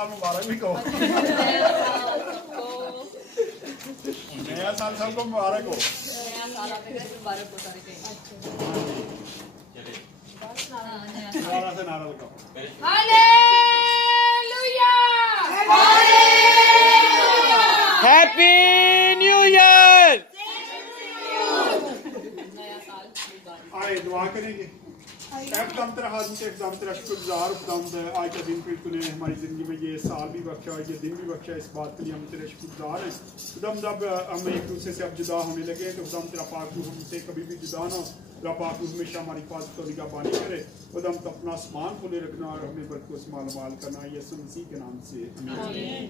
साल मुबारक भी कहो। नया साल सबको मुबारक हो। नया साल आपके घर मुबारक हो सारे कहीं। दोबारा से नारा लगाओ। Hallelujah, happy new year. नया साल आए दुआ करेंगे। एकदम तेरा हाथ से एकदम तेरा शुक्रगुजार खुदाम आज का दिन फिर तूने हमारी ज़िंदगी में ये साल भी बख्शा ये दिन भी बख्शा, इस बात के लिए हम तेरे शुक्रगुजार हैं। खुदाम जब हम एक दूसरे से अब जुदा होने लगे तो खुदाम तेरा पाक तू हमसे कभी भी जुदा ना हो। तेरा पाक तू हमेशा हमारी हिफाजत और निगहबानी करे। खुदाम तो अपना आसमान खोले रखना और हमें बरकत से माल माल करना, यीशु मसीह के नाम से आमीन।